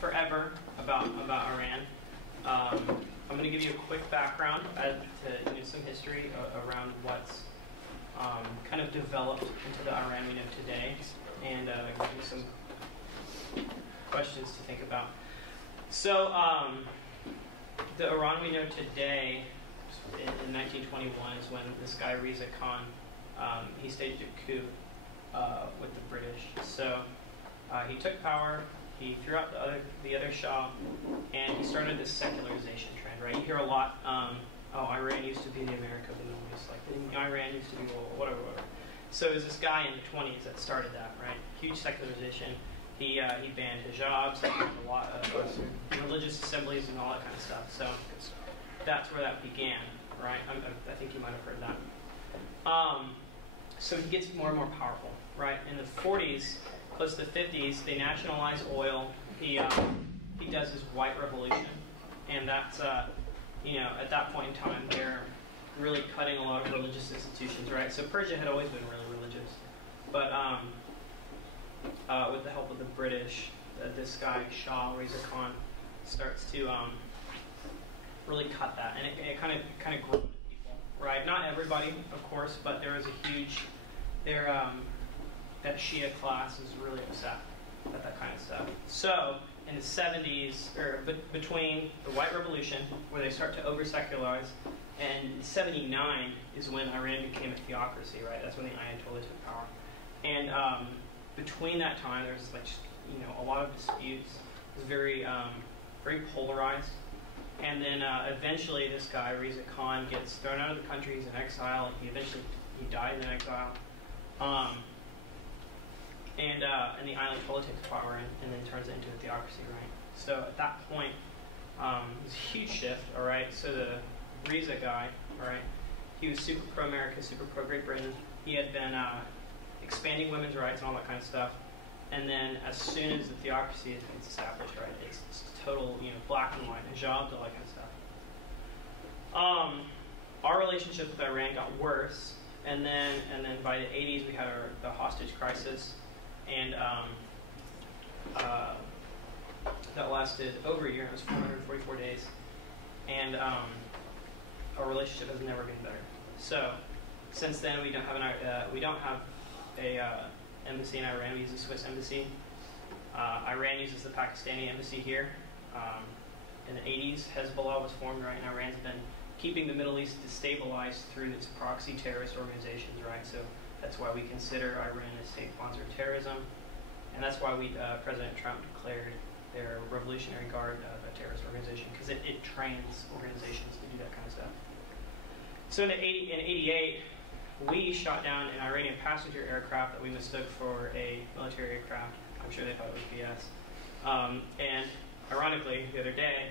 forever about Iran. I'm going to give you a quick background to some history around what's kind of developed into the Iran we know today, and give you some questions to think about. So the Iran we know today in 1921 is when this guy Reza Khan he staged a coup with the British. So he took power, he threw out the other Shah, and he started this secularization trend. Right? You hear a lot, oh, Iran used to be the America of the Middle East, like Iran used to be whatever. So it was this guy in the 20s that started that, right? Huge secularization. He banned hijabs, he banned a lot of religious assemblies and all that kind of stuff. So that's where that began, right? I think you might have heard that. So he gets more and more powerful, right? In the 40s, close to the 50s, they nationalize oil. He does his white revolution, and that's at that point in time they're really cutting a lot of religious institutions, right? So Persia had always been really religious, but with the help of the British, this guy Shah Reza Khan starts to really cut that, and it kind of grew with people, right? Not everybody, of course, but there was a huge that Shia class is really upset at that kind of stuff. So in the 70s, or between the White Revolution, where they start to over-secularize, and 79 is when Iran became a theocracy, right? That's when the Ayatollahs took power. And between that time, there's a lot of disputes. It was very polarized. And then eventually, this guy Reza Khan gets thrown out of the country. He's in exile. He died in exile. And the Ayatollah takes power and then turns it into a theocracy, right? So at that point, there's a huge shift, all right? So the Reza guy, all right, he was super pro-America, super pro-Great Britain. He had been expanding women's rights and all that kind of stuff. And then as soon as the theocracy is established, right, it's total, black and white, hijabs, all that kind of stuff. Our relationship with Iran got worse, and then by the 80s we had the hostage crisis, and that lasted over a year. It was 444 days, and our relationship has never been better. So since then we don't have a embassy in Iran. We use the Swiss embassy. Iran uses the Pakistani embassy here. In the 80s, Hezbollah was formed, right? And Iran's been keeping the Middle East destabilized through its proxy terrorist organizations, right? So that's why we consider Iran a state-sponsored terrorism, and that's why President Trump declared their Revolutionary Guard a terrorist organization, because it trains organizations to do that kind of stuff. So in 88, we shot down an Iranian passenger aircraft that we mistook for a military aircraft. I'm sure they thought it was BS. And ironically, the other day,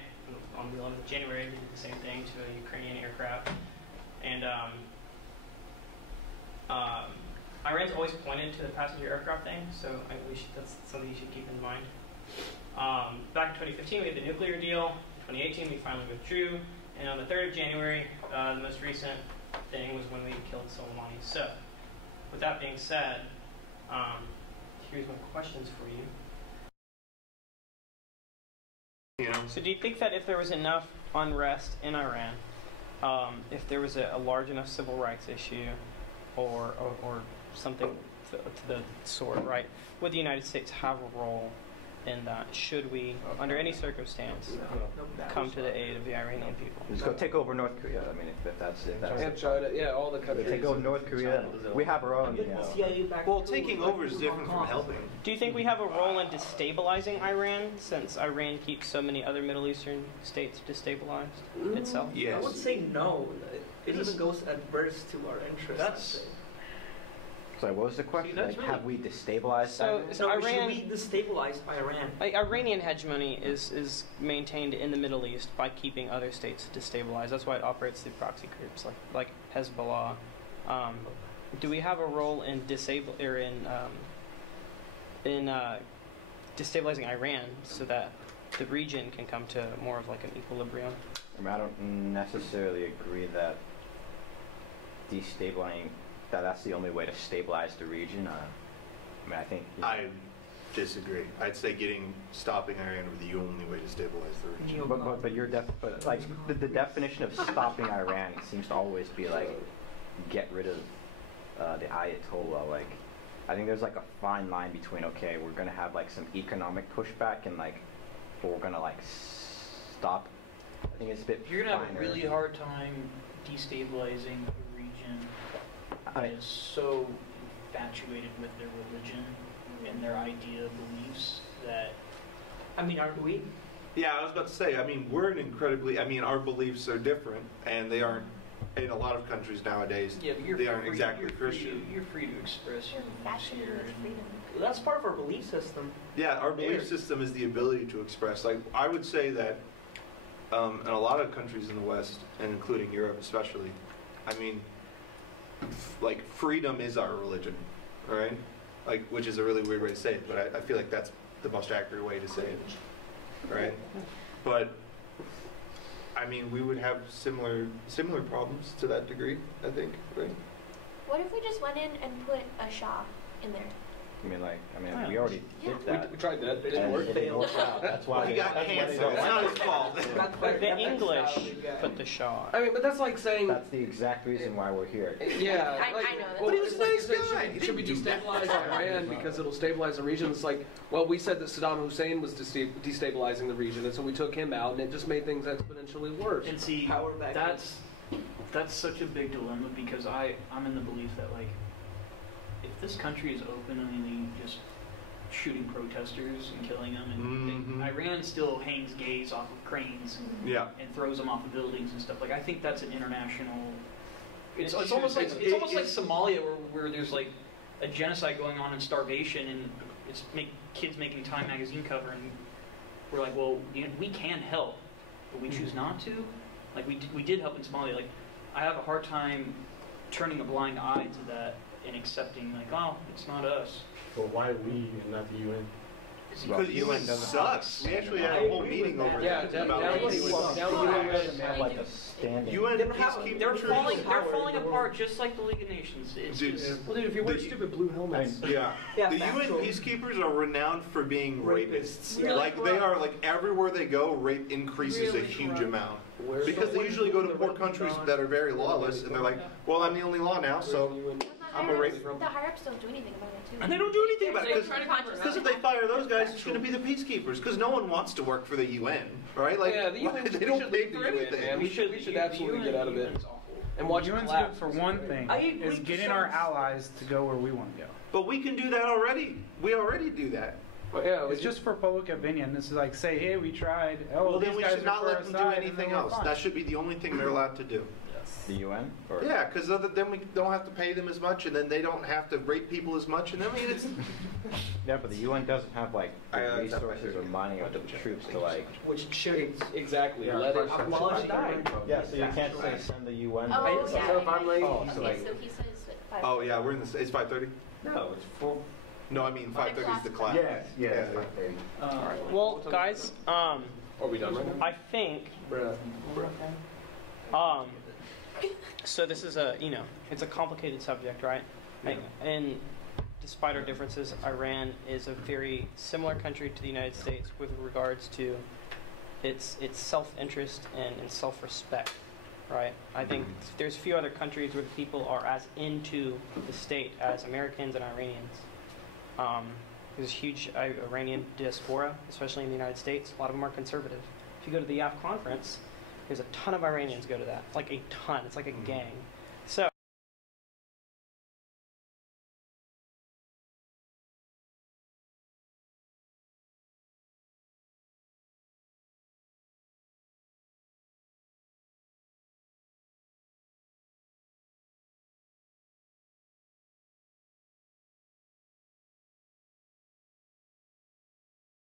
on the 11th of January, we did the same thing to a Ukrainian aircraft. And Iran's always pointed to the passenger aircraft thing, so that's something you should keep in mind. Back in 2015, we had the nuclear deal. In 2018, we finally withdrew. And on the 3rd of January, the most recent thing was when we killed Soleimani. So, with that being said, here's my questions for you. So do you think that if there was enough unrest in Iran, if there was a large enough civil rights issue or something to the sort, right, would the United States have a role in that? Should we, under any circumstance, come to the aid of the Iranian people? Just go take over North Korea. I mean, if that's and China, yeah, all the countries. Take over North Korea. We have our own. Well, taking over is different from helping. Do you think we have a role in destabilizing Iran, since Iran keeps so many other Middle Eastern states destabilized itself? Yes. I would say no. It even goes adverse to our interests. So what was the question? See, have we destabilized? So Iran, should we destabilize Iran? Iranian hegemony is maintained in the Middle East by keeping other states destabilized. That's why it operates through proxy groups like Hezbollah. Do we have a role in destabilizing Iran so that the region can come to more of like an equilibrium? I mean, I don't necessarily agree that destabilizing. That's the only way to stabilize the region. I mean, I think. disagree. I'd say stopping Iran would be the only way to stabilize the region. But like the definition of stopping Iran seems to always be like get rid of the Ayatollah. Like I think there's like a fine line between okay, we're gonna have like some economic pushback and like we're gonna like stop. I think it's a bit. You're gonna have a finer. really hard time destabilizing a region that is so infatuated with their religion and their idea beliefs that. I mean, aren't we? Yeah, I was about to say, I mean, our beliefs are different, and they aren't, in a lot of countries nowadays, Yeah, but they aren't exactly Christian. You're free to express your beliefs here. That's part of our belief system. Yeah, our belief system is the ability to express. Like, I would say that in a lot of countries in the West, and including Europe especially, I mean, like, freedom is our religion, right? Like, which is a really weird way to say it, but I feel like that's the most accurate way to say it, right? But, I mean, we would have similar problems to that degree, I think, right? What if we just went in and put a Shah in there? We already did that. We tried that. It And didn't work. it didn't work out. That's why He got that's why they canceled. don't It's like not it. his fault. The English put the Shah. I mean, but that's like saying. That's the exact reason why we're here. Yeah, I like, know that. well, But he was it's a like nice you say, guy. He should we didn't do destabilize that. Iran because it'll stabilize the region? It's like, well, we said that Saddam Hussein was destabilizing the region, and so we took him out, and it just made things exponentially worse. And see, Power back that's such a big dilemma because I'm in the belief that like if this country is openly just shooting protesters and killing them, and Iran still hangs gays off of cranes Yeah. and throws them off of buildings and stuff. Like I think that's an international. It's It almost like should- it's almost like Somalia where there's like a genocide going on and starvation and it's kids making Time magazine cover and we're like, well, we can help, but we choose not to. Like we did help in Somalia. Like I have a hard time turning a blind eye to that and accepting like, oh, it's not us. But why we and not the UN? Because the UN sucks. We actually had a whole meeting over Yeah, that. down about the the UN. UN. Have like a standing. UN They don't have- peacekeeping They're troops. falling apart just like the League of Nations. It's Dude, just, Well, dude, if you wear The- stupid blue helmets. Yeah. Yeah, The UN factual. peacekeepers are renowned for being rapists. Really? Like they are, like everywhere they go, rape increases a huge amount. Because they usually go to poor countries that are very lawless, and they're like, well, I'm the only law now, so I'm a rapist. The higher-ups don't do anything about it, too. And they don't do anything about it, Conscious because if they fire those guys, it's going to be the peacekeepers, because no one wants to work for the UN, right? Like, Yeah, the UN, they don't pay for anything. We should absolutely get out of it and watch it UN's collapse. good for one thing, I agree is to getting some our extent. allies to go where we want to go. But we can do that already. We already do that. But yeah, It's just for public opinion. This is like, say, hey, we tried. Oh, Well, then these we guys should are not for let our them do side, and anything then we're else. fine. That should be the only thing they're allowed to do. The UN? Or Yeah, because then we don't have to pay them as much, and then they don't have to rape people as much, and I mean, it's... Yeah, but the UN doesn't have like the it's not resources or money of the troops to like. Which should exactly. Yeah. Let it. abolish that. Yeah, so you can't say send the UN. Oh, to- yeah. So if I'm like- Oh, so Okay, like. so he says at 5. Oh, yeah, we're in the... It's 5:30? No, it's 4. No, I mean, 5:30 is the class. Yes, Yeah. it's 5:30. Well, guys, Are we done right now? I think Bruh. so this is it's a complicated subject, right? And despite our differences, Iran is a very similar country to the United States with regards to its self-interest and self-respect, right? I think there's a few other countries where the people are as into the state as Americans and Iranians. There's a huge Iranian diaspora, especially in the United States. A lot of them are conservative. If you go to the YAF conference, there's a ton of Iranians go to that, like a ton. It's like a gang.